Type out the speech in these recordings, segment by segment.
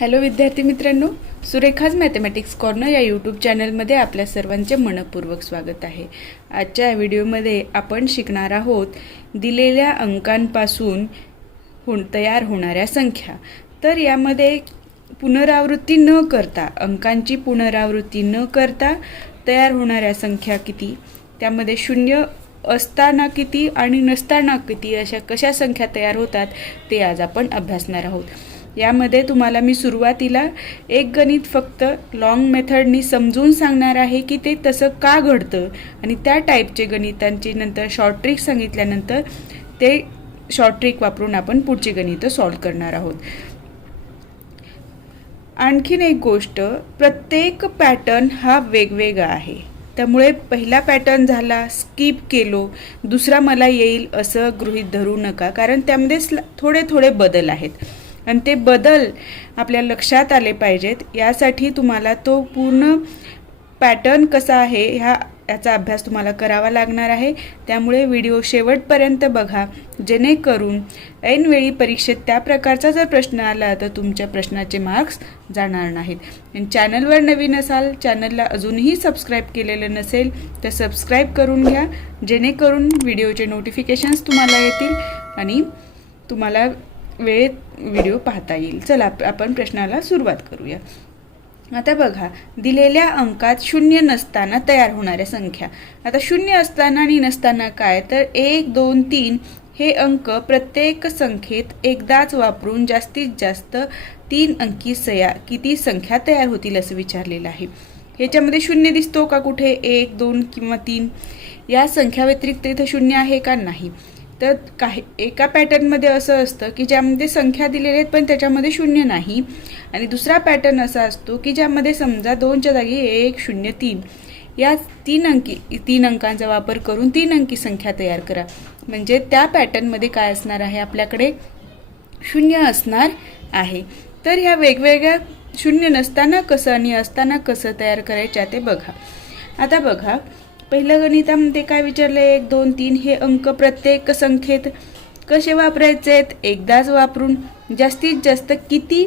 Hello विद्यार्थी मित्रांनो Surekha's mathematics corner या यूट्यूब चॅनलमध्ये आपल्या सर्वांचे मनपूर्वक स्वागत आहे. आजच्या व्हिडिओमध्ये आपण शिकणार आहोत दिलेल्या अंकांपासून हो तयार होणाऱ्या संख्या. तर यामध्ये पुनरावृत्ती न करता अंकांची पुनरावृत्ती न करता तयार होणाऱ्या संख्या किती? त्यामध्ये शून्य असताना किती आणि नसताना किती अशा कशा संख्या तयार होतात ते आज आपण अभ्यासणार आहोत. यामध्ये तुम्हाला मी सुरुवातीला एक गणित फक्त लॉंग मेथडनी समजून सांगणार आहे की ते तसं का घडतं. आणि त्या टाईपचे गणितांची नंतर शॉर्ट ट्रिक सांगितल्यानंतर ते शॉर्ट ट्रिक वापरून आपण पुढची गणितं सॉल्व करणार आहोत. आणखीन एक गोष्ट प्रत्येक पॅटर्न हा वेगवेगळा आहे. त्यामुळे पहिला पॅटर्न झाला स्किप केलो दुसरा मला येईल असं गृहीत धरू नका कारण त्यामध्ये स्ल थोडे थोडे बदल आहेत. आणि ते बदल आपल्या लक्षात आले पाहिजेत. यासाठी तुम्हाला तो पूर्ण पॅटर्न कसा आहे ह्या याचा अभ्यास तुम्हाला करावा लागणार आहे. त्यामुळे व्हिडिओ शेवटपर्यंत बघा. जेणेकरून ऐनवेळी परीक्षेत त्या प्रकारचा जर प्रश्न आला तर तुमच्या प्रश्नाचे मार्क्स जाणार नाहीत. आणि चॅनलवर नवीन असाल चॅनलला अजूनही सबस्क्राईब केलेलं नसेल तर सबस्क्राईब करून घ्या. जेणेकरून व्हिडिओचे नोटिफिकेशन्स तुम्हाला येतील आणि तुम्हाला वेळेत व्हिडिओ पाहता येईल. चला आपण प्रश्नाला सुरुवात करूया. आता बघा दिलेल्या अंकात शून्य नसताना तयार होणाऱ्या संख्या. आता शून्य असताना आणि नसताना काय? तर एक दोन तीन हे अंक प्रत्येक संख्येत एकदाच वापरून जास्तीत जास्त तीन अंकी सया किती संख्या तयार होतील असं विचारलेलं आहे. ह्याच्यामध्ये शून्य दिसतो का कुठे? एक दोन किंवा तीन. या संख्या व्यतिरिक्त इथं शून्य आहे का? नाही. तर काही एका पॅटर्नमध्ये असं असतं की ज्यामध्ये संख्या दिलेल्या आहेत पण त्याच्यामध्ये शून्य नाही. आणि दुसरा पॅटर्न असा असतो की ज्यामध्ये समजा दोनच्या जागी एक शून्य तीन. या तीन अंकी तीन अंकांचा वापर करून तीन अंकी संख्या तयार करा. म्हणजे त्या पॅटर्नमध्ये काय असणार आहे? आपल्याकडे शून्य असणार आहे. तर ह्या वेगवेगळ्या शून्य नसताना कसं आणि असताना कसं तयार करायच्या ते बघा. आता बघा पहिलं गणितामध्ये काय विचारलं? एक दोन तीन हे अंक प्रत्येक संख्येत कसे वापरायचे आहेत? एकदाच वापरून जास्तीत जास्त किती?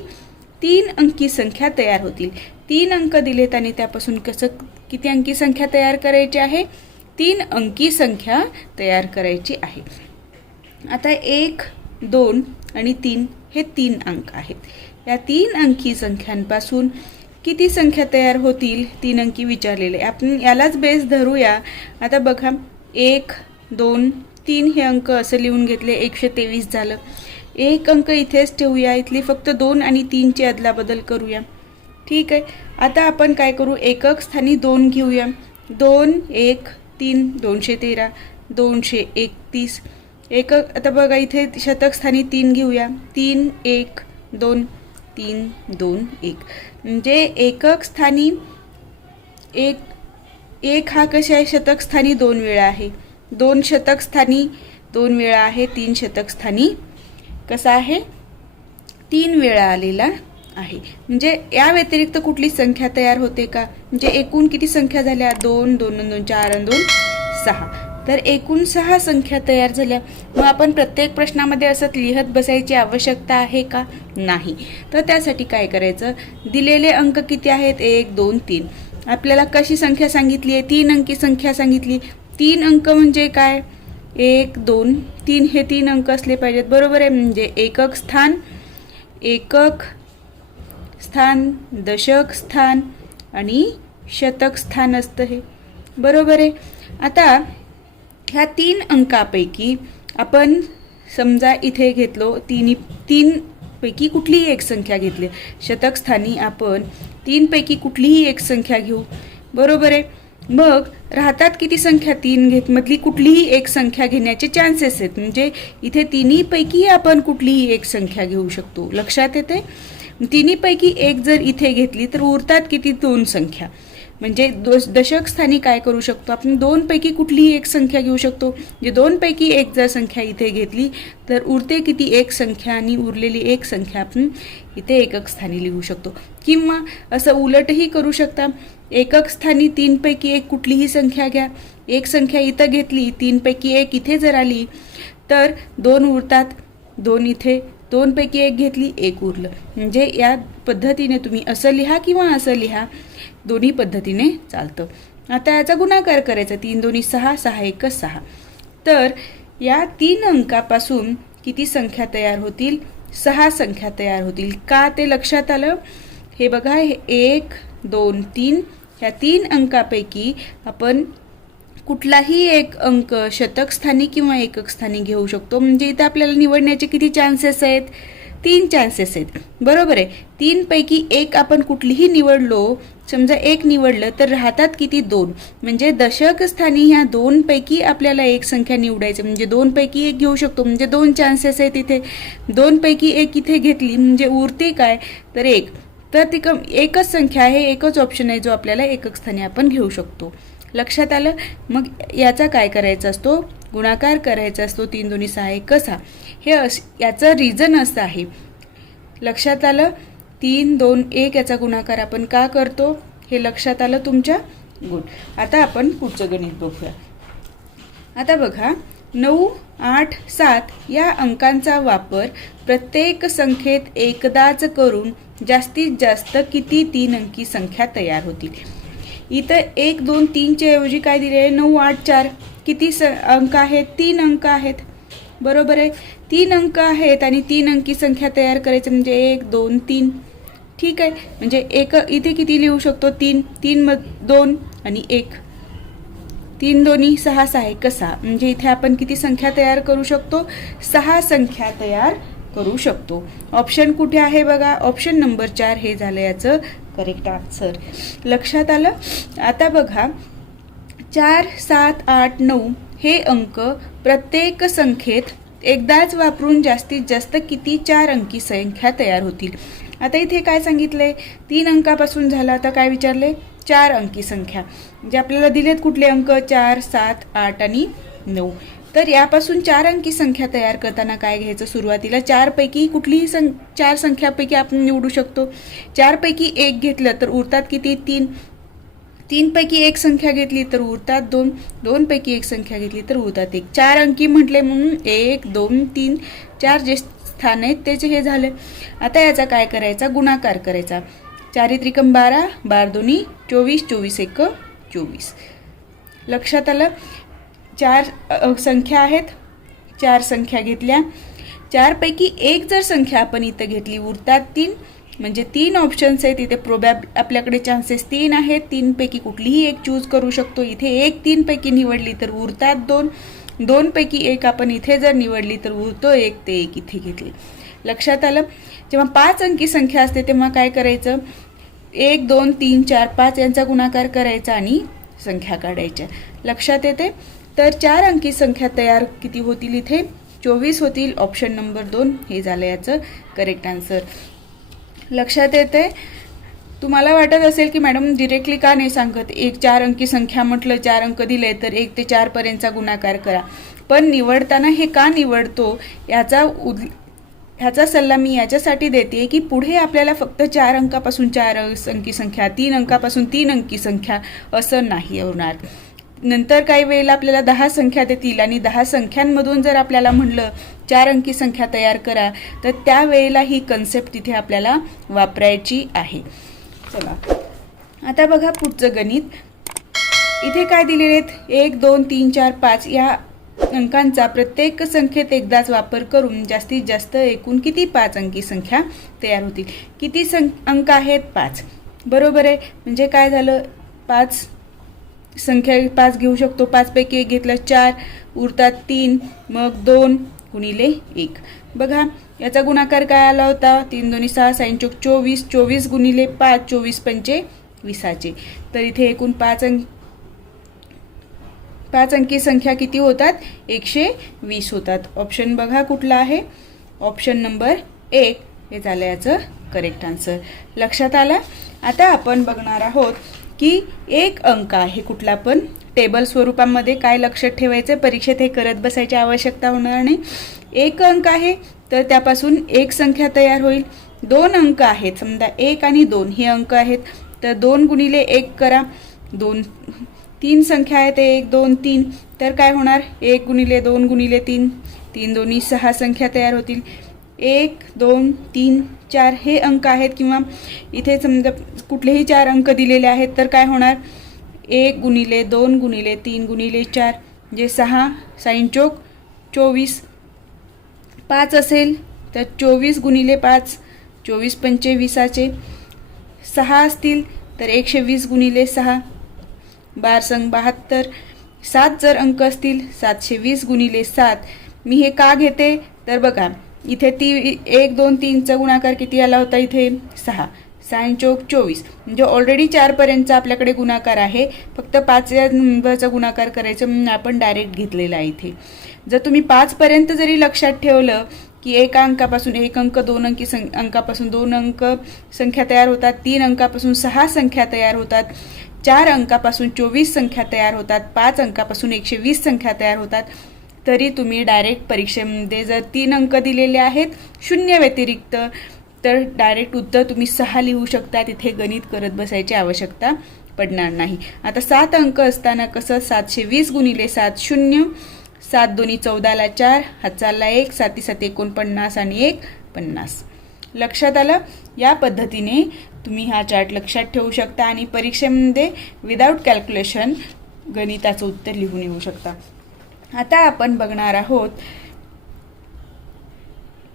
तीन अंकी संख्या तयार होतील. तीन अंक दिलेत आणि त्यापासून कसं किती अंकी संख्या तयार करायची आहे? तीन अंकी संख्या तयार करायची आहे. आता एक दोन आणि तीन हे तीन अंक आहेत. या तीन अंकी संख्यांपासून किती संख्या तयार होतील तीन अंकी विचारलेले. आपण यालाच बेस धरूया. आता बघा एक दोन तीन हे अंक असं लिहून घेतले एकशे तेवीस झालं. एक अंक इथेच ठेवूया इथली फक्त दोन आणि तीनची अदलाबदल करूया. ठीक आहे. आता आपण काय करू? एकक स्थानी दोन घेऊया. दोन एक तीन दोनशे तेरा दोनशे एकतीस. एकक आता बघा इथे शतक स्थानी तीन घेऊया. तीन एक दोन तीन दोन एक. म्हणजे एकक स्थानी एक एक हा कशा आहे? शतकस्थानी दोन वेळा आहे. दोन शतकस्थानी दोन वेळा आहे. तीन शतकस्थानी कसा आहे? तीन वेळा आलेला आहे. म्हणजे या व्यतिरिक्त कुठली संख्या तयार होते का? म्हणजे एकूण किती संख्या झाल्या? दोन दोन दोन चार दोन सहा. तर एकूण सहा संख्या तयार झाल्या. मग आपण प्रत्येक प्रश्नामध्ये असत लिहत बसायची आवश्यकता आहे का? नाही. तर त्यासाठी काय करायचं? दिलेले अंक किती आहेत? एक दोन तीन. आपल्याला कशी संख्या सांगितली आहे? तीन अंकी संख्या सांगितली. तीन अंक म्हणजे काय? एक दोन तीन हे तीन अंक असले पाहिजेत. बरोबर आहे? म्हणजे एकक स्थान एकक स्थान दशक स्थान आणि शतक स्थान असतं हे. बरोबर आहे? आता ह्या तीन अंकापैकी आपण समजा इथे घेतलो तिन्ही तीनपैकी कुठलीही एक संख्या घेतली. शतकस्थानी आपण तीनपैकी कुठलीही एक संख्या घेऊ. बरोबर आहे? मग राहतात किती संख्या? तीन घेत मधली कुठलीही एक संख्या घेण्याचे चान्सेस आहेत. म्हणजे इथे तिन्हीपैकी आपण कुठलीही एक संख्या घेऊ शकतो. लक्षात येते? तिन्हीपैकी एक जर इथे घेतली तर उरतात किती? दोन संख्या. म्हणजे दो दशक स्थानी काय करू शकतो? आपण दोनपैकी कुठलीही एक संख्या घेऊ शकतो. जे दोनपैकी एक जर संख्या इथे घेतली तर उरते किती एक संख्या आणि उरलेली एक संख्या आपण इथे एकक स्थानी लिहू शकतो. किंवा असं उलटही करू शकता एकक स्थानी तीनपैकी एक कुठलीही संख्या घ्या. एक संख्या इथं घेतली तीनपैकी एक इथे जर आली तर दोन उरतात दोन इथे दोनपैकी एक घेतली एक उरलं. म्हणजे या पद्धतीने तुम्ही असं लिहा किंवा असं लिहा. दोन्ही पद्धतीने चालतं. आता याचा गुणाकार करायचा तीन दोन्ही सहा सहा एक सहा. तर या तीन अंकापासून किती संख्या तयार होतील? सहा संख्या तयार होतील. का ते लक्षात आलं? हे बघा हे एक दोन तीन. ह्या तीन अंकापैकी आपण कुठलाही एक अंक शतकस्थानी किंवा एकक स्थानी घेऊ शकतो. म्हणजे इथे आपल्याला निवडण्याचे किती चान्सेस आहेत? तीन चान्सेस आहेत. बरोबर आहे? तीनपैकी एक आपण कुठलीही निवडलो समजा एक निवडलं तर राहतात किती दोन? म्हणजे दशक स्थानी ह्या दोनपैकी आपल्याला एक संख्या निवडायची. म्हणजे दोनपैकी एक घेऊ शकतो. म्हणजे दोन चान्सेस आहेत इथे. दोनपैकी एक इथे घेतली म्हणजे उरते काय? तर एक. तर ती कम एकच संख्या आहे एकच ऑप्शन आहे जो आपल्याला एकक स्थानी आपण घेऊ शकतो. लक्षात आलं? मग याचा काय करायचा असतो? गुणाकार करायचा असतो. तीन दोन्ही सहा एक कसा हे अस याचं रिझन असं आहे. लक्षात आलं? तीन दोन एक याचा गुणाकार आपण का करतो? हे लक्षात आलं तुमच्या? गुड आता आपण पुढचं गणित बघूया. आता बघा. नऊ आठ सात या अंकांचा वापर प्रत्येक संख्येत एकदाच करून जास्तीत जास्त किती तीन अंकी संख्या तयार होतील? इथं एक दोन तीनच्या ऐवजी काय दिले? आहे नऊ आठ चार. किती स अंक आहेत? तीन अंक आहेत. बरोबर आहे? तीन अंक आहेत आणि तीन अंकी संख्या तयार करायचं म्हणजे एक दोन तीन. ठीक आहे? म्हणजे एक इथे किती लिहू शकतो? तीन तीन म दोन आणि एक. तीन दोन्ही सहा सहा एक सहा म्हणजे इथे आपण किती संख्या तयार करू शकतो? सहा संख्या तयार करू शकतो. ऑप्शन कुठे आहे बघा? ऑप्शन नंबर चार हे झालं याचं करेक्ट आन्सर लक्षात आलं? आता बघा. चार सात आठ नऊ हे अंक प्रत्येक संख्येत एकदाच वापरून जास्तीत जास्त किती चार अंकी संख्या तयार होतील. आता इथे काय सांगितले? तीन अंकापासून झालं आता काय विचारले? चार अंकी संख्या. म्हणजे आपल्याला दिलेत कुठले अंक? चार सात आठ आणि नऊ. तर यापासून चार अंकी संख्या तयार करताना काय घ्यायचं सुरुवातीला? चारपैकी कुठलीही सं चार संख्यापैकी आपण निवडू शकतो? चारपैकी एक घेतलं तर उरतात किती? तीन. तीनपैकी एक संख्या घेतली तर उरतात दोन दोनपैकी एक संख्या घेतली तर उरतात एक. चार अंकी म्हटले म्हणून एक दोन तीन चार जे स्थान आहेत त्याचे हे झाले. आता याचा काय करायचा? गुणाकार करायचा. चारित्रिकम बारा बार दोन्ही चोवीस चोवीस एक चोवीस. लक्षात आलं? चार संख्या आहेत. चार संख्या घेतल्या. चारपैकी एक जर संख्या आपण इथं घेतली उरतात तीन. म्हणजे तीन ऑप्शन्स आहेत इथे प्रोबॅब आपल्याकडे चान्सेस तीन आहेत. तीनपैकी कुठलीही एक चूज करू शकतो. इथे एक तीनपैकी निवडली तर उरतात दोन. दोनपैकी एक आपण इथे जर निवडली तर उरतो एक ते एक इथे घेतली. लक्षात आलं? जेव्हा पाच अंकी संख्या असते तेव्हा काय करायचं? एक दोन तीन चार पाच यांचा गुणाकार करायचा आणि संख्या काढायच्या. लक्षात येते? तर चार अंकी संख्या तयार किती होतील इथे? चोवीस होतील. ऑप्शन नंबर दोन. हे झालं याचं करेक्ट आन्सर लक्षात येते. तुम्हाला वाटत असेल की मॅडम डिरेक्टली का नाही सांगत? एक चार अंकी संख्या म्हटलं चार अंक दिले तर एक ते चारपर्यंतचा गुणाकार करा. पण निवडताना हे का निवडतो? याचा उद ह्याचा सल्ला मी याच्यासाठी देते की पुढे आपल्याला फक्त चार अंकापासून चार अंकी संख्या तीन अंकापासून तीन अंकी संख्या असं नाही होणार नंतर काही वेळेला आपल्याला दहा संख्या देतील आणि दहा संख्यांमधून जर आपल्याला म्हणलं चार अंकी संख्या तयार करा तर त्यावेळेला ही कन्सेप्ट तिथे आपल्याला वापरायची आहे. चला. आता बघा पुढचं गणित. इथे काय दिलेले आहेत? एक दोन तीन चार पाच या अंकांचा प्रत्येक संख्येत एकदाच वापर करून जास्तीत जास्त एकूण किती पाच अंकी संख्या तयार होतील? किती सं अंक आहेत? पाच. बरोबर आहे. म्हणजे काय झालं? पाच. संख्या पाच घेऊ शकतो. पाचपैकी एक घेतला चार उरतात तीन मग दोन गुणिले एक. बघा याचा गुणाकार काय आला होता? तीन दोन्ही सहा साईन चोक चोवीस चोवीस गुणिले पाच चोवीस पंचे विसाचे. तर इथे एकूण पाच अंक पाच अंकी संख्या किती होतात? एकशे वीस होतात. ऑप्शन बघा कुठला आहे? ऑप्शन नंबर एक. हे झालं याचं करेक्ट आन्सर लक्षात आलं? आता आपण बघणार आहोत की एक अंक आहे कुठला पण. टेबल स्वरूपामध्ये काय लक्षात ठेवायचं परीक्षेत हे करत बसायची आवश्यकता होणार नाही. एक अंक आहे तर त्यापासून एक संख्या तयार होईल. दोन अंक आहेत समजा एक आणि दोन हे अंक आहेत. तर दोन गुणिले एक करा. दोन तीन संख्या आहेत एक दोन तीन. तर काय होणार? एक गुणिले दोन गुणिले तीन. तीन दोन्ही सहा संख्या तयार होतील. एक दोन तीन. चार हे अंक आहेत किंवा इथे समजा कुठलेही चार अंक दिलेले आहेत तर काय होणार? एक गुणिले दोन गुणिले तीन गुणिले चार म्हणजे सहा साईन चोक चोवीस. पाच असेल तर चोवीस गुणिले पाच चोवीस पंचे वीसाचे. सहा असतील तर एकशे वीस गुणिले सहा. बार संग बहात्तर. सात जर अंक असतील सातशे वीस गुणिले सात. मी हे का घेते? तर बघा इथे ती एक दोन तीनचा गुणाकार किती आला होता इथे? सहा. साईन चौक चोवीस. म्हणजे ऑलरेडी चारपर्यंतचा आपल्याकडे गुणाकार आहे. फक्त पाच या नंबरचा गुणाकार करायचं म्हणून आपण डायरेक्ट घेतलेला आहे इथे. जर तुम्ही पाचपर्यंत जरी लक्षात ठेवलं की एका अंकापासून एक अंक दोन अंकी सं अंकापासून दोन अंक संख्या तयार होतात तीन अंकापासून सहा संख्या तयार होतात चार अंकापासून चोवीस संख्या तयार होतात पाच अंकापासून एकशे वीस संख्या तयार होतात तरी तुम्ही डायरेक्ट परीक्षेमध्ये जर तीन अंक दिलेले आहेत शून्य व्यतिरिक्त तर डायरेक्ट उत्तर तुम्ही सहा लिहू शकता. तिथे गणित करत बसायची आवश्यकता पडणार नाही. आता सात अंक असताना कसं? सातशे वीस गुणिले सात शून्य सात दोन्ही चौदाला चार हात चालला एक साती सात एकोणपन्नास आणि एक पन्नास. लक्षात आलं? या पद्धतीने तुम्ही हा चार्ट लक्षात ठेवू शकता आणि परीक्षेमध्ये विदाऊट कॅल्क्युलेशन गणिताचं उत्तर लिहून येऊ शकता. आता आपण बघणार आहोत.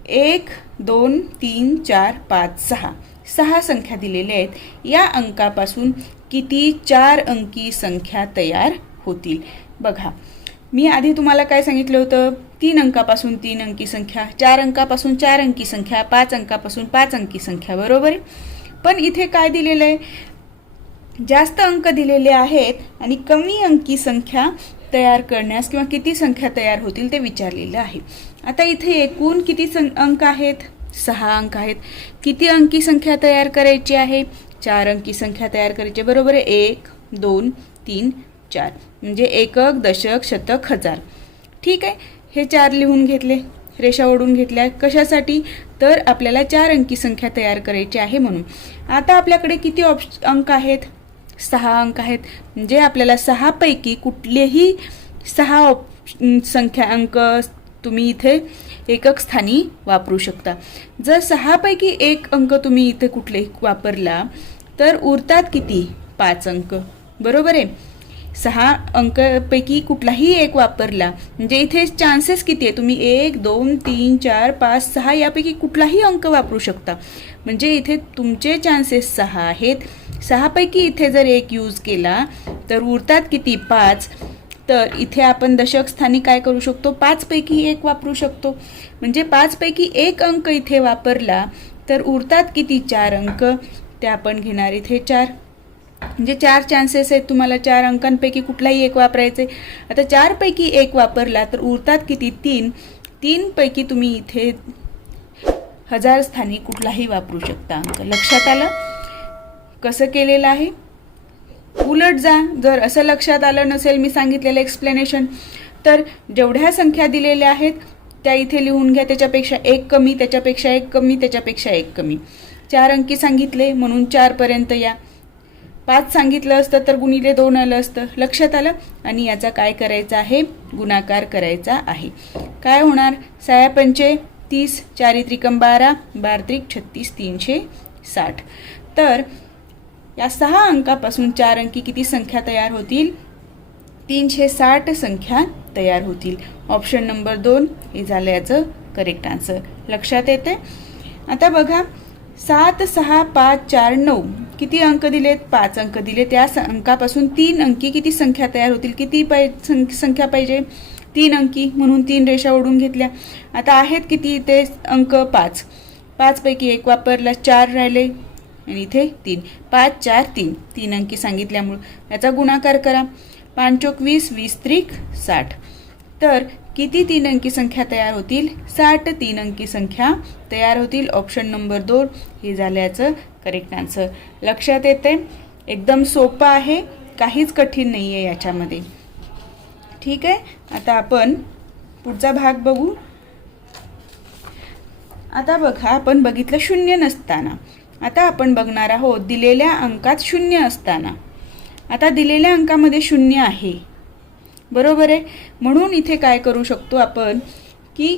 एक दोन तीन चार पाच सहा. सहा संख्या दिलेल्या आहेत. या अंकापासून किती चार अंकी संख्या तयार होतील? बघा. मी आधी तुम्हाला काय सांगितलं होतं? तीन अंकापासून तीन अंकी संख्या चार अंकापासून चार अंकी संख्या पाच अंकापासून पाच अंकी संख्या बरोबर आहे? पण इथे काय दिलेलं आहे? जास्त अंक दिलेले आहेत आणि कमी अंकी संख्या तयार करण्यास किंवा किती संख्या तयार होतील ते विचारलेलं आहे. आता इथे एकूण किती सं अंक आहेत? सहा अंक आहेत. किती अंकी संख्या तयार करायची आहे? चार अंकी संख्या तयार करायची आहे. बरोबर आहे. एक दोन तीन चार. म्हणजे एकक दशक शतक हजार. ठीक आहे? हे चार लिहून घेतले. रेषा ओढून घेतल्या. कशासाठी? तर आपल्याला चार अंकी संख्या तयार करायची आहे म्हणून. आता आपल्याकडे किती ऑप्श अंक आहेत? सहा अंक आहेत. म्हणजे आपल्याला सहापैकी कुठलेही सहा संख्या अंक तुम्ही इथे एकक स्थानी वापरू शकता. जर सहापैकी एक अंक तुम्ही इथे कुठलेही वापरला तर उरतात किती? पाच अंक. बरोबर आहे? सहा अंकपैकी कुठलाही एक वापरला म्हणजे इथे चान्सेस किती आहे? तुम्ही एक दोन तीन चार पाच सहा यापैकी कुठलाही अंक वापरू शकता. म्हणजे इथे तुमचे चान्सेस सहा आहेत. सहापैकी इथे जर एक यूज केला तर उरतात किती? पाच. तर इथे आपण दशक स्थानी काय करू शकतो? पाचपैकी एक वापरू शकतो. म्हणजे पाचपैकी एक अंक इथे वापरला तर उरतात किती? चार अंक. ते आपण घेणार इथे चार. म्हणजे चार चान्सेस आहेत तुम्हाला चार अंकांपैकी कुठलाही एक वापरायचे. आता चारपैकी एक वापरला तर उरतात किती? तीन. तीनपैकी तुम्ही इथे हजार स्थानी कुठलाही वापरू शकता अंक. लक्षात आलं? कसं केलेलं आहे? उलट जा. जर असं लक्षात आलं नसेल मी सांगितलेलं एक्सप्लेनेशन तर जेवढ्या संख्या दिलेल्या आहेत त्या इथे लिहून घ्या. त्याच्यापेक्षा एक कमी त्याच्यापेक्षा एक कमी त्याच्यापेक्षा एक कमी. चार अंकी सांगितले म्हणून चारपर्यंत या. पाच सांगितलं असतं तर गुणिले दोन आलं असतं. लक्षात आलं? आणि याचा काय करायचा आहे? गुणाकार करायचा आहे. काय होणार? साया पंचे तीस चारित्रिकम बारा बारत्रिक छत्तीस तीनशे साठ. तर या सहा अंकापासून चार अंकी किती संख्या तयार होतील? तीनशे साठ संख्या तयार होतील. ऑप्शन नंबर दोन. हे झालं याचं करेक्ट आन्सर लक्षात येते आता बघा. सात सहा पाच चार नऊ. किती अंक दिलेत? पाच अंक दिले त्या स- अंकापासून तीन अंकी किती संख्या तयार होतील? किती पाय संख्या पाहिजे? तीन अंकी म्हणून तीन रेषा ओढून घेतल्या. आता आहेत किती? ते अंक पाच. पाचपैकी एक वापरला चार राहिले. आणि इथे तीन. पाच चार तीन. तीन अंकी सांगितल्यामुळं. याचा गुणाकार करा. पांचोक वीस वीस त्रिक साठ. तर किती तीन अंकी संख्या तयार होतील? साठ तीन अंकी संख्या तयार होतील. ऑप्शन नंबर दोन. हे झाल्याचं करेक्ट आन्सर लक्षात येते एकदम सोपं आहे. काहीच कठीण नाही आहे याच्यामध्ये. ठीक आहे? आता आपण पुढचा भाग बघू. आता बघा आपण बघितलं शून्य नसताना. आता आपण बघणार आहोत दिलेल्या अंकात शून्य असताना. आता दिलेल्या अंकामध्ये शून्य आहे. बरोबर आहे? म्हणून इथे काय करू शकतो आपण की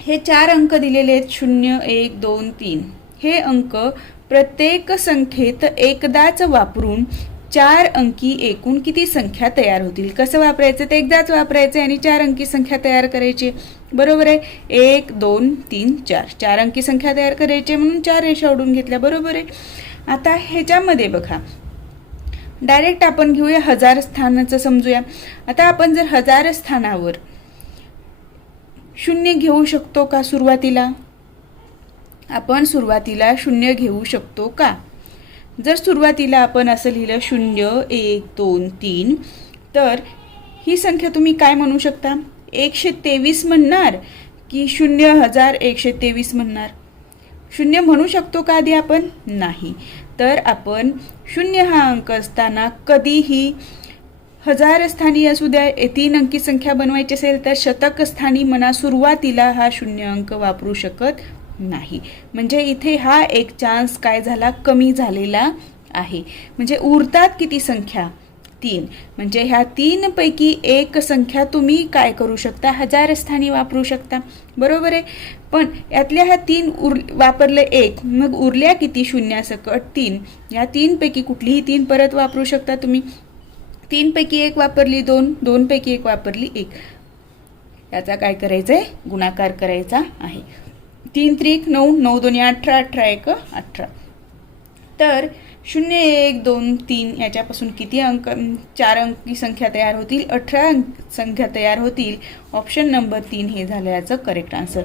हे चार अंक दिलेले आहेत शून्य एक दोन तीन. हे अंक प्रत्येक संख्येत एकदाच वापरून चार अंकी एकूण किती संख्या तयार होतील? कसं वापरायचं? ते एकदाच वापरायचं आणि चार अंकी संख्या तयार करायची. बरोबर आहे? एक दोन तीन चार. चार अंकी संख्या तयार करायची म्हणून चार रेषा ओढून घेतल्या. बरोबर आहे? आता ह्याच्यामध्ये बघा. डायरेक्ट आपण घेऊया हजार स्थानाचं समजूया. आता आपण जर हजार स्थानावर शून्य घेऊ शकतो का सुरुवातीला? आपण सुरुवातीला शून्य घेऊ शकतो का? जर सुरुवातीला आपण असं लिहिलं शून्य एक दोन तीन तर ही संख्या तुम्ही काय म्हणू शकता? एकशे तेवीस म्हणणार की शून्य हजार एकशे तेवीस म्हणणार. शून्य म्हणू शकतो का आधी आपण? नाही. तर आपण शून्य हा अंक असताना कधीही हजार स्थानी असू द्या ए- तीन अंकी संख्या बनवायची असेल तर शतक स्थानी म्हणा सुरुवातीला हा शून्य अंक वापरू शकत नाही. म्हणजे इथे हा एक चान्स काय झाला? कमी झालेला आहे. म्हणजे उरतात किती संख्या? तीन. म्हणजे ह्या तीनपैकी एक संख्या तुम्ही काय करू शकता? हजार स्थानी वापरू शकता. बरोबर आहे? पण यातल्या ह्या तीन उर वापरले एक मग उरल्या किती शून्यासकट तीन? या तीनपैकी कुठलीही तीन परत वापरू शकता तुम्ही. तीनपैकी एक वापरली दोन दोनपैकी एक वापरली एक. याचा काय करायचं आहे गुणाकार करायचा आहे. तीन त्रिक नऊ नऊ दोन्ही अठरा अठरा एक अठरा. तर शून्य एक दोन तीन याच्यापासून किती अंक चार अंकी संख्या तयार होतील? अठरा अंक संख्या तयार होतील. ऑप्शन नंबर तीन हे झालं याचं करेक्ट आन्सर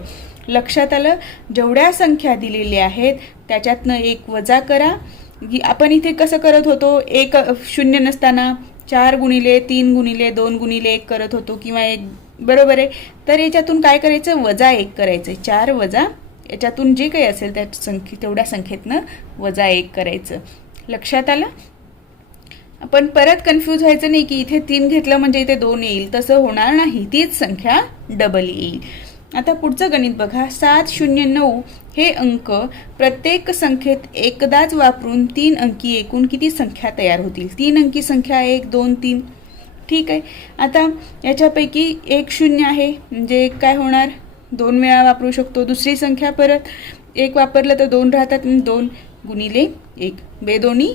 लक्षात आलं? जेवढ्या संख्या दिलेल्या आहेत त्याच्यातनं एक वजा करा. की आपण इथे कसं करत होतो? एक शून्य नसताना चार गुणिले तीन गुणिले दोन गुणिले एक करत होतो किंवा एक बरोबर आहे? तर याच्यातून काय करायचं? वजा एक करायचं. चार वजा याच्यातून जे काही असेल त्या संख्ये तेवढ्या संख्येतनं वजा एक करायचं. लक्षात आलं? आपण परत कन्फ्यूज व्हायचं नाही की इथे तीन घेतलं म्हणजे इथे दोन येईल. तसं होणार नाही. तीच संख्या डबल येईल. आता पुढचं गणित बघा. सात शून्य नऊ हे अंक प्रत्येक संख्येत एकदाच वापरून तीन अंकी एकूण किती संख्या तयार होतील? तीन अंकी संख्या एक दोन तीन. ठीक आहे. आता याच्यापैकी एक शून्य आहे. म्हणजे एक काय होणार? दोन वेळा वापरू शकतो. दुसरी संख्या परत. एक वापरलं तर दोन राहतात. दोन गुणिले एक. बेदोनी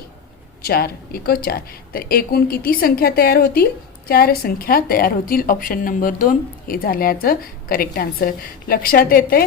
चार. एक चार. तर एकूण किती संख्या तयार होतील? चार संख्या तयार होतील. ऑप्शन नंबर दोन हे झाल्याचं करेक्ट आन्सर लक्षात येते?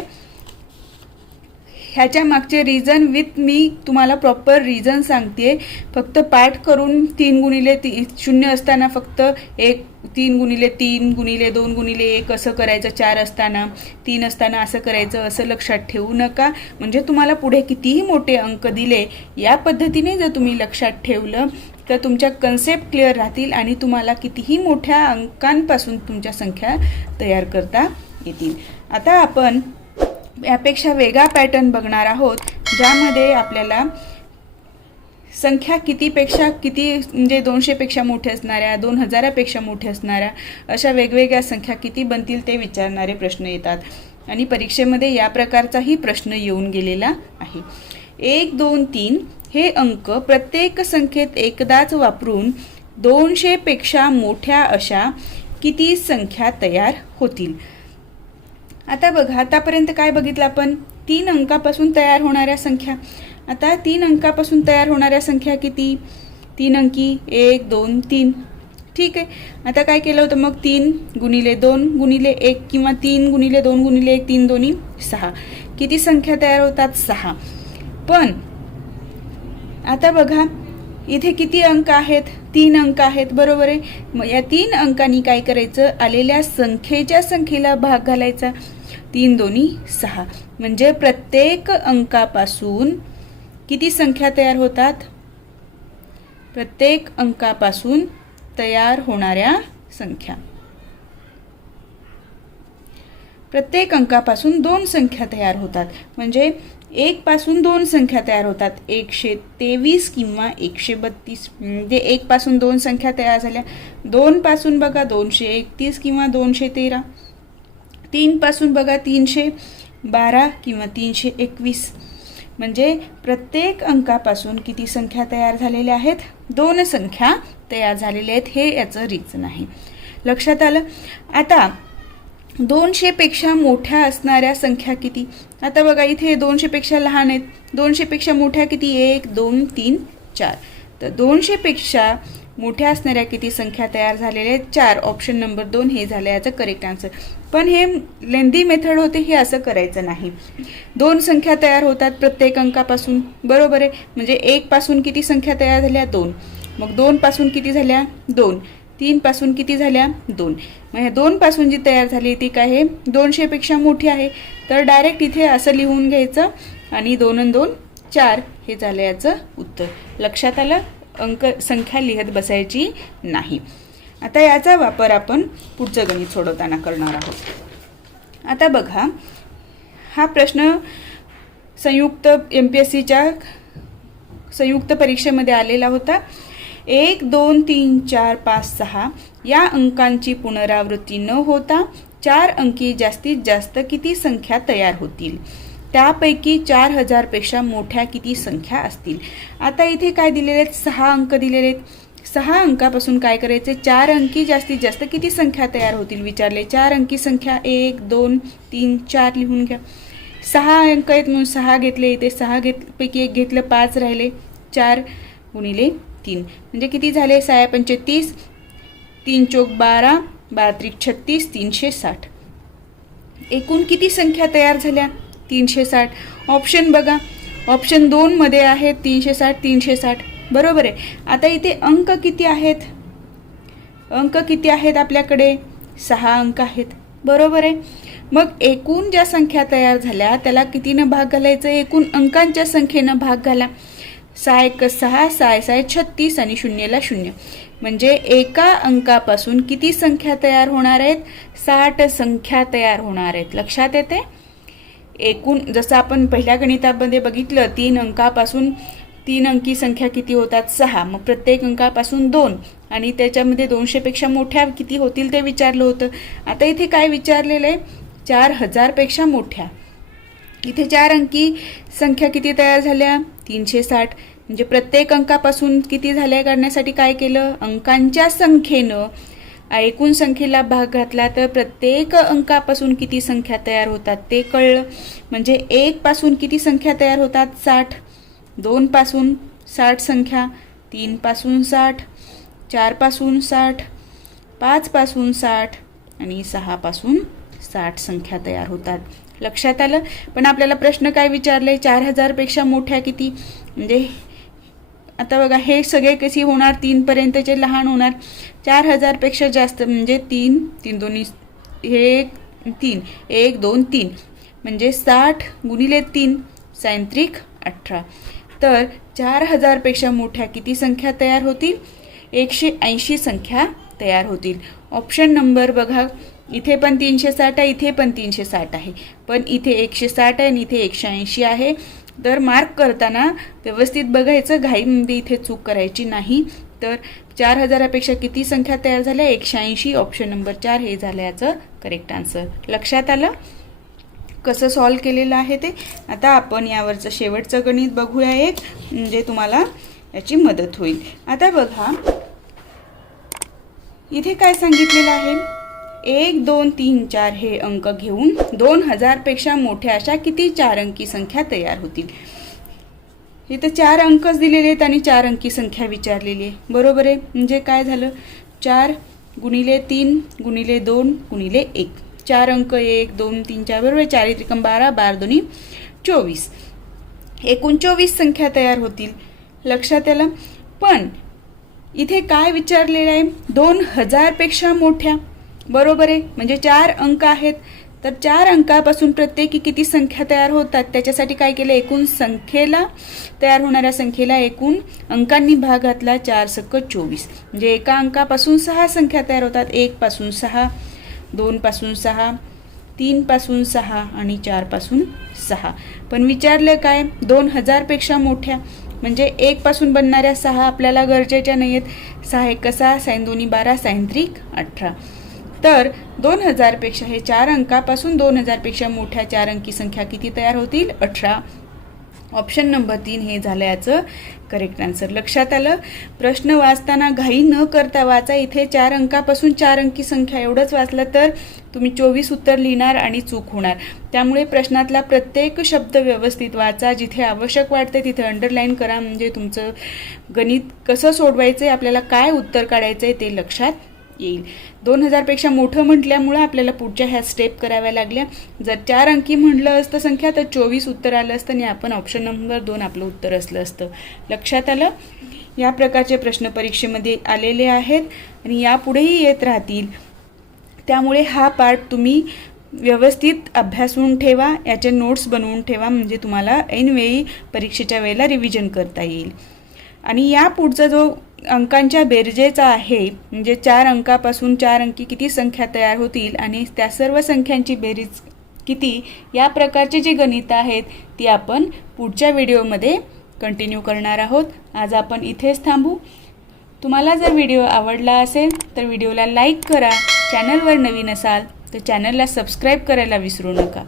ह्याच्या मागचे रिझन विथ मी तुम्हाला प्रॉपर रिझन सांगते फक्त पाठ करून तीन गुणिले ती शून्य असताना फक्त एक तीन गुणिले तीन गुणिले दोन गुणिले एक असं करायचं चार असताना तीन असताना असं करायचं असं लक्षात ठेवू नका. म्हणजे तुम्हाला पुढे कितीही मोठे अंक दिले या पद्धतीने जर तुम्ही लक्षात ठेवलं तर तुमच्या कन्सेप्ट क्लिअर राहतील आणि तुम्हाला कितीही मोठ्या अंकांपासून तुमच्या संख्या तयार करता येतील. आता आपण यापेक्षा वेगळा पॅटर्न बघणार आहोत ज्यामध्ये आपल्याला संख्या कितीपेक्षा किती म्हणजे दोनशेपेक्षा मोठे असणाऱ्या दोन हजारापेक्षा मोठे असणाऱ्या अशा वेगवेगळ्या संख्या किती बनतील ते विचारणारे प्रश्न येतात. आणि परीक्षेमध्ये या प्रकारचाही प्रश्न येऊन गेलेला आहे. एक दोन तीन हे अंक प्रत्येक संख्येत एकदाच वापरून दोनशेपेक्षा मोठ्या अशा किती संख्या तयार होतील? आता बघा आतापर्यंत काय बघितलं आपण? तीन अंकापासून तयार होणाऱ्या संख्या. आता तीन अंकापासून तयार होणाऱ्या संख्या किती? तीन अंकी एक दोन तीन. ठीक आहे. आता काय केलं होतं मग? तीन गुणिले दोन गुणिले एक किंवा तीन गुणिले दोन गुणिले एक तीन दोन्ही सहा. किती संख्या तयार होतात? सहा. पण आता बघा इथे किती अंक आहेत? तीन अंक आहेत बरोबर आहे? मग या तीन अंकांनी काय करायचं? आलेल्या संख्येच्या संख्येला भाग घालायचा. तीन दोन्ही सहा. म्हणजे प्रत्येक अंकापासून किती संख्या तयार होतात? प्रत्येक अंकापासून तयार होणाऱ्या संख्या. प्रत्येक अंकापासून दोन संख्या तयार होतात. म्हणजे एक पासून दोन संख्या तयार होतात. एकशे तेवीस किंवा एकशे बत्तीस. म्हणजे एक पासून दोन संख्या तयार झाल्या. दोन पासून बघा दोनशे एकतीस किंवा दोनशे तेरा. तीन पासून बघा तीनशे बारा किंवा तीनशे एकवीस. म्हणजे प्रत्येक अंकापासून किती संख्या तयार झालेल्या आहेत? दोन संख्या तयार झालेल्या आहेत. हे याचं रिझन आहे. लक्षात आलं? आता दोनशेपेक्षा मोठ्या असणाऱ्या संख्या किती? आता बघा इथे दोनशेपेक्षा लहान आहेत. दोनशेपेक्षा मोठ्या किती? एक दोन तीन चार. तर दोनशेपेक्षा मोठ्या असणाऱ्या किती संख्या तयार झालेल्या आहेत? चार. ऑप्शन नंबर दोन हे झालं याचं करेक्ट आन्सर पण हे लेंदी मेथड होते हे असं करायचं नाही. दोन संख्या तयार होतात प्रत्येक अंकापासून. बरोबर आहे? म्हणजे एकपासून किती संख्या तयार झाल्या? दोन. मग दोनपासून किती झाल्या? दोन. तीनपासून किती झाल्या? दोन. मग ह्या दोनपासून जी तयार झाली ती काय आहे? दोनशेपेक्षा मोठी आहे. तर डायरेक्ट इथे असं लिहून घ्यायचं आणि दोन आणि दोन चार हे झालं याचं उत्तर. लक्षात आलं? अंक संख्या लिहत बसायची नाही. आता याचा वापर आपण पुढचं गणित सोडवताना करणार आहोत. आता बघा हा प्रश्न संयुक्त एम पी एस सीच्या संयुक्त परीक्षेमध्ये आलेला होता. एक दोन तीन चार पाच सहा या अंकांची पुनरावृत्ती न होता चार अंकी जास्तीत जास्त किती संख्या तयार होतील? त्यापैकी चार हजारपेक्षा मोठ्या किती संख्या असतील? आता इथे काय दिलेले आहेत? सहा अंक दिलेले आहेत. सहा अंकापासून काय करायचे? चार अंकी जास्तीत जास्त किती संख्या तयार होतील? विचारले. चार अंकी संख्या एक दोन तीन चार लिहून घ्या. सहा अंक आहेत म्हणून सहा घेतले. इथे सहा घेत पैकी एक घेतलं पाच राहिले. चार गुणिले तीन. म्हणजे किती झाले? सहा पंचे तीस तीन चोक बारा बारा त्रिक छत्तीस तीनशे साठ. एकूण किती संख्या तयार झाल्या? तीनशे साठ. ऑप्शन बघा. ऑप्शन दोनमध्ये आहेत तीनशे साठ तीनशे साठ. बरोबर आहे. आता इथे अंक किती आहेत? अंक किती आहेत आपल्याकडे? सहा अंक आहेत. बरोबर आहे. मग एकूण ज्या संख्या तयार झाल्या त्याला कितीनं भाग घालायचं? एकूण अंकांच्या संख्येनं भाग घाला. सहा एक सहा सहा सहा छत्तीस आणि शून्यला शून्य. म्हणजे एका अंकापासून किती संख्या तयार होणार आहेत? साठ संख्या तयार होणार आहेत. लक्षात येते? एकूण जसं आपण पहिल्या गणितामध्ये बघितलं तीन अंकापासून तीन अंकी संख्या किती होतात? सहा. मग प्रत्येक अंकापासून दोन. आणि त्याच्यामध्ये दोनशेपेक्षा मोठ्या किती होतील ते विचारलं होतं. आता इथे काय विचारलेलं आहे? चार हजारपेक्षा मोठ्या. इथे चार अंकी संख्या किती तयार झाल्या? तीनशे साठ. म्हणजे प्रत्येक अंकापासून किती झाल्या काढण्यासाठी काय केलं? अंकांच्या संख्येनं एकूण संख्येला भाग घातला तर प्रत्येक अंकापासून किती संख्या तयार होतात ते कळलं. म्हणजे एकपासून किती संख्या तयार होतात? साठ. दोनपासून साठ संख्या. तीनपासून साठ. चारपासून साठ. पाचपासून साठ. आणि सहापासून साठ संख्या तयार होतात. लक्षात आलं? पण आपल्याला प्रश्न काय विचारले? चार हजारपेक्षा मोठ्या किती? म्हणजे आता बघा हे सगळे कशी होणार? तीनपर्यंतचे लहान होणार? चार हजारपेक्षा जास्त म्हणजे तीन तीन दोन्ही हे एक तीन एक दोन तीन. म्हणजे साठ गुणिले तीन सायंत्रिक अठरा. तर चार हजारपेक्षा मोठ्या किती संख्या तयार होतील? एकशे ऐंशी संख्या तयार होतील. ऑप्शन नंबर बघा इथे पण तीनशे साठ आहे इथे पण तीनशे साठ आहे. पण इथे एकशे साठ आहे आणि इथे एकशे ऐंशी आहे. तर मार्क करताना व्यवस्थित बघायचं घाईमध्ये इथे चूक करायची नाही. तर चार हजारापेक्षा किती संख्या तयार झाल्या? एकशे ऐंशी ऑप्शन नंबर चार हे झालं याचं करेक्ट आन्सर लक्षात आलं? कसं सॉल्व केलेलं आहे ते? आता आपण यावरचं शेवटचं गणित बघूया एक म्हणजे तुम्हाला याची मदत होईल. आता बघा इथे काय सांगितलेलं आहे? एक दोन तीन चार हे अंक घेऊन दोन हजारपेक्षा मोठ्या अशा किती चार अंकी संख्या तयार होतील? इथं चार अंकच दिलेले आहेत आणि चार अंकी संख्या विचारलेली आहे. बरोबर आहे? म्हणजे काय झालं? चार गुणिले तीन गुणिले दोन गुणिले एक. चार अंक एक दोन तीन चार बरोबर चार त्रिकम बारा बार दोन्ही चोवीस. एकूण चोवीस संख्या तयार होतील. लक्षात आलं? पण इथे काय विचारलेलं आहे? दोन हजारपेक्षा मोठ्या. बरोबर आहे. म्हणजे चार अंक आहेत. तर चार अंकापासून प्रत्येकी किती संख्या तयार होतात? त्याच्यासाठी काय केलं? एकूण संख्येला तयार होणाऱ्या संख्येला एकूण अंकांनी भाग घातला चार सक्क चोवीस. म्हणजे एका अंकापासून सहा संख्या तयार होतात. एकपासून सहा दोनपासून सहा तीनपासून सहा आणि चारपासून सहा. पण विचारलं काय? दोन हजारपेक्षा मोठ्या. म्हणजे एकपासून बनणाऱ्या सहा आपल्याला गरजेच्या नाही आहेत सहा एक सहा सायन दोन्ही बारा सायंत्रिक अठरा. तर दोन हजारपेक्षा हे चार अंकापासून दोन हजारपेक्षा मोठ्या चार अंकी संख्या किती तयार होतील? अठरा. ऑप्शन नंबर तीन हे झालं याचं करेक्ट आन्सर लक्षात आलं? प्रश्न वाचताना घाई न करता वाचा. इथे चार अंकापासून चार अंकी संख्या एवढंच वाचलं तर तुम्ही चोवीस उत्तर लिहिणार आणि चूक होणार. त्यामुळे प्रश्नातला प्रत्येक शब्द व्यवस्थित वाचा. जिथे आवश्यक वाटते तिथे अंडरलाईन करा. म्हणजे तुमचं गणित कसं सोडवायचं आहे आपल्याला काय उत्तर काढायचं आहे ते लक्षात येईल. दोन हजारपेक्षा मोठं म्हटल्यामुळं आपल्याला पुढच्या ह्या स्टेप कराव्या लागल्या. जर चार अंकी म्हटलं असतं संख्या तर चोवीस उत्तर आलं असतं आणि आपण ऑप्शन नंबर दोन आपलं उत्तर असलं असतं. लक्षात आलं? या प्रकारचे प्रश्न परीक्षेमध्ये आलेले आहेत आणि यापुढेही येत राहतील. त्यामुळे हा पार्ट तुम्ही व्यवस्थित अभ्यासून ठेवा याचे नोट्स बनवून ठेवा म्हणजे तुम्हाला ऐनवेळी परीक्षेच्या वेळेला रिव्हिजन करता येईल. आणि या पुढचा जो अंकांच्या बेरजेचा आहे. म्हणजे चार अंकापासून चार अंकी किती संख्या तयार होतील आणि त्या सर्व संख्यांची बेरीज किती या प्रकारची जी गणितं आहेत ती आपण पुढच्या व्हिडिओमध्ये कंटिन्यू करणार आहोत. आज आपण इथेच थांबू. तुम्हाला जर व्हिडिओ आवडला असेल तर व्हिडिओला लाईक करा. चॅनलवर नवीन असाल तर चॅनलला सबस्क्राईब करायला विसरू नका.